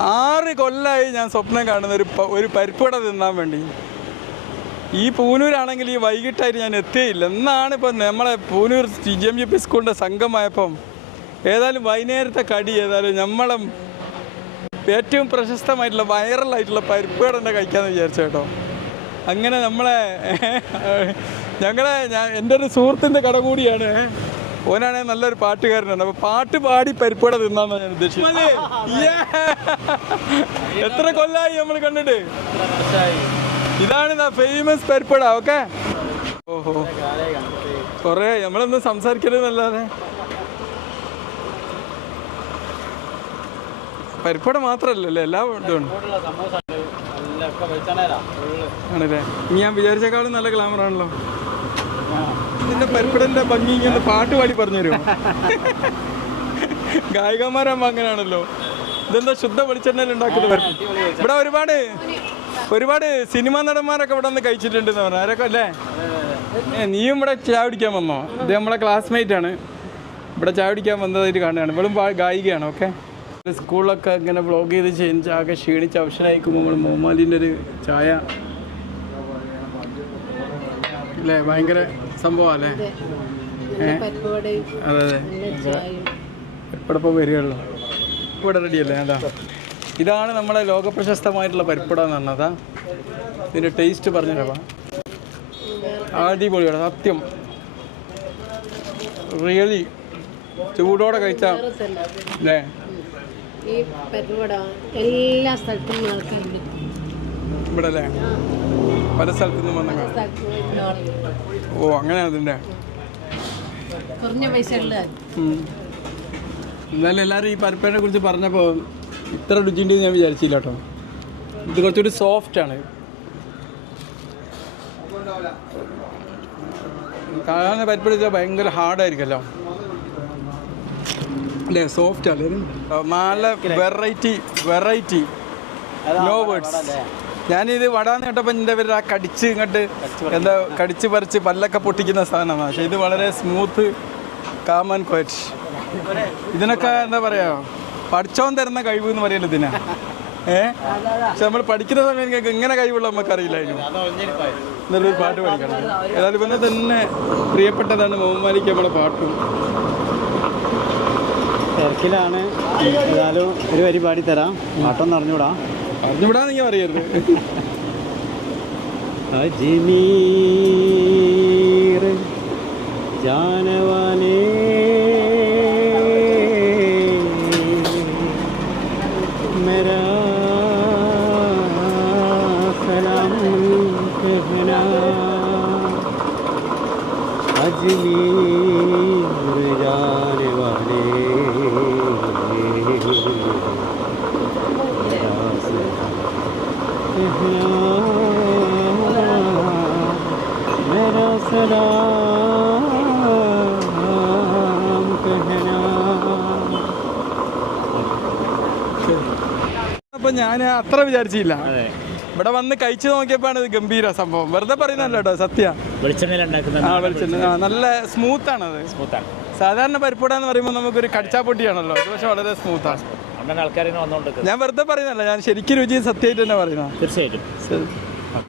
ആറ് കൊല്ലമായി ഞാൻ സ്വപ്നം കാണുന്ന ഒരു ഒരു പരിപ്പുവട തിന്നാൻ വേണ്ടി. ഈ പൂനൂരാണെങ്കിൽ ഈ വൈകിട്ടായിട്ട് ഞാൻ എത്തിയില്ല. എന്നാണ് ഇപ്പം നമ്മളെ Poonoor G M G P സ്കൂളിന്റെ സംഘമായപ്പം ഏതായാലും വൈകുന്നേരത്തെ കടി ഏതായാലും നമ്മളെ ഏറ്റവും പ്രശസ്തമായിട്ടുള്ള വൈറലായിട്ടുള്ള പരിപ്പുകട തന്നെ കഴിക്കാമെന്ന് വിചാരിച്ചു കേട്ടോ. അങ്ങനെ നമ്മളെ ഞങ്ങളെ ഞാൻ എന്റെ ഒരു സുഹൃത്തിന്റെ കട കൂടിയാണ്. ഓനാണെങ്കിൽ നല്ലൊരു പാട്ടുകാരനാണ്. അപ്പൊ പാട്ട് പാടി പരിപ്പട തിന്നാന്നാണ് ഞാൻ ഉദ്ദേശിച്ചത്! എത്ര കൊല്ലായി നമ്മൾ കണ്ടിട്ട്? ഇതാണ് ഫേമസ് പരിപ്പട ഓക്കെ ഓഹോ. കൊറേ നമ്മളൊന്നും സംസാരിക്കരുതെന്നല്ലാതെ പരിപ്പട മാത്രല്ലേ എല്ലാ ഇതും ആണല്ലേ? ഞാൻ വിചാരിച്ചേക്കാളും നല്ല ഗ്ലാമർ ആണല്ലോ. നിന്റെ പരിപ്പടന്റെ ഭംഗി ഇങ്ങനെ പാട്ട് പാടി പറഞ്ഞു തരും ഗായികന്മാരാകുമ്പോ അങ്ങനെയാണല്ലോ. ഇതെന്താ ശുദ്ധ വെളിച്ചെണ്ണയിൽ ഉണ്ടാക്കുന്ന പരിപ്പ്? ഇവിടെ ഒരുപാട് ഒരുപാട് സിനിമാ നടന്മാരൊക്കെ ഇവിടെ നിന്ന് കഴിച്ചിട്ടുണ്ടെന്ന് പറഞ്ഞു. ആരൊക്കെ അല്ലേ? നീയും ഇവിടെ ചായ കുടിക്കാൻ വന്നോ? ഇത് നമ്മളെ ക്ലാസ്മേറ്റ് ആണ്. ഇവിടെ ചായ കുടിക്കാൻ വന്നതായിട്ട് കാണുകയാണ്. ഇവളും ഗായികയാണ് ഓക്കെ സ്കൂളിലൊക്കെ ഇങ്ങനെ വ്ളോഗ് ചെയ്ത് ചേഞ്ച് ആകെ ക്ഷീണിച്ച് അവശനായിക്കുമ്പോൾ നമ്മൾ മോമാലിന്റെ ഒരു ചായ. അല്ലേ? ഭയങ്കര സംഭവം അല്ലേ അതെ ഇപ്പോൾ വരികയുള്ളൂ? ഇവിടെ റെഡിയല്ലേ അതാ ഇതാണ് നമ്മളെ ലോക പ്രശസ്തമായിട്ടുള്ള പരിപ്പട എന്ന് പറഞ്ഞതാ. ഇതിന്റെ ടേസ്റ്റ് പറഞ്ഞിട്ടാ അടിപൊളിയാണ് സത്യം. റിയലി ചൂടോടെ കഴിച്ചാ. അല്ലേ ഈ പരിപ്പുവട എല്ലാ സ്ഥലത്തും ആൾക്കാരുണ്ട്. ഇവിടെ അല്ലേ പല സ്ഥലത്തു നിന്നും വന്ന. ഓ അങ്ങനെ അതിന്റെ കുറഞ്ഞ. എന്നാലും എല്ലാവരും ഈ പരിപ്പേനെ കുറിച്ച് പറഞ്ഞപ്പോൾ ഇത്ര രുചിയുണ്ട് ഞാൻ വിചാരിച്ചില്ല കേട്ടോ. ഇത് കുറച്ചുകൂടി സോഫ്റ്റ് ആണ്. സാധാരണ പരിപ്പ് വെച്ചാൽ ഭയങ്കര ഹാർഡായിരിക്കുമല്ലോ അല്ലേ സോഫ്റ്റ് അല്ലേ? നല്ല വെറൈറ്റി വെറൈറ്റി നോ വേർഡ്സ് ഞാനിത് വടാന്ന് കേട്ടപ്പോൾ എന്റെ പേര് ആ കടിച്ച് ഇങ്ങോട്ട് എന്താ കടിച്ച് പറിച്ച് പല്ലൊക്കെ പൊട്ടിക്കുന്ന സാധനമാണ്. പക്ഷേ ഇത് വളരെ സ്മൂത്ത് കാമൻ ക്വറ്റ് ഇതിനൊക്കെ എന്താ പറയാ പഠിച്ചോൻ തരുന്ന കഴിവ് എന്ന് പറയുന്നത് ഇതിനാ? ഏ? പക്ഷെ നമ്മൾ പഠിക്കുന്ന സമയം ഇങ്ങനെ കഴിവുള്ള നമുക്ക് അറിയില്ലായിരുന്നു. നല്ലൊരു പാട്ട് പഠിക്കണം. ഏതായാലും ഇവന്നെ തന്നെ പ്രിയപ്പെട്ടതാണ് മോഹൻമാലിക്ക് നമ്മുടെ പാട്ടും. തിരക്കിലാണ്. ഏതായാലും ഒരു വരി പാടി തരാം. പാട്ടൊന്നും അറിഞ്ഞൂടാ അറിഞ്ഞുവിടാന്ന് നീ അറിയരുത് അജ്മീർ ജാനവാനേ मेरा सलाम कहना अजमीर അപ്പൊ ഞാൻ അത്ര വിചാരിച്ചില്ല. ഇവിടെ വന്ന് കഴിച്ചു നോക്കിയപ്പോഴാണ് ഇത് ഗംഭീര സംഭവം. വെറുതെ പറയുന്നല്ലോ സത്യം. സത്യ ആ വെളിച്ചെണ്ണ. ആ, നല്ല സ്മൂത്ത് ആണ് സ്മൂത്താണ്. സാധാരണ പരിപ്പൂടാന്ന് എന്ന് പറയുമ്പോൾ നമുക്കൊരു കടിച്ചാപ്പൊട്ടിയാണല്ലോ. ഇത് പക്ഷെ വളരെ സ്മൂത്താണ് അങ്ങനെ ഞാൻ വെറുതെ പറയുന്നല്ല ഞാൻ ശരിക്കും രുചി സത്യമായിട്ട് തന്നെ പറയുന്ന തീർച്ചയായിട്ടും. ശരി.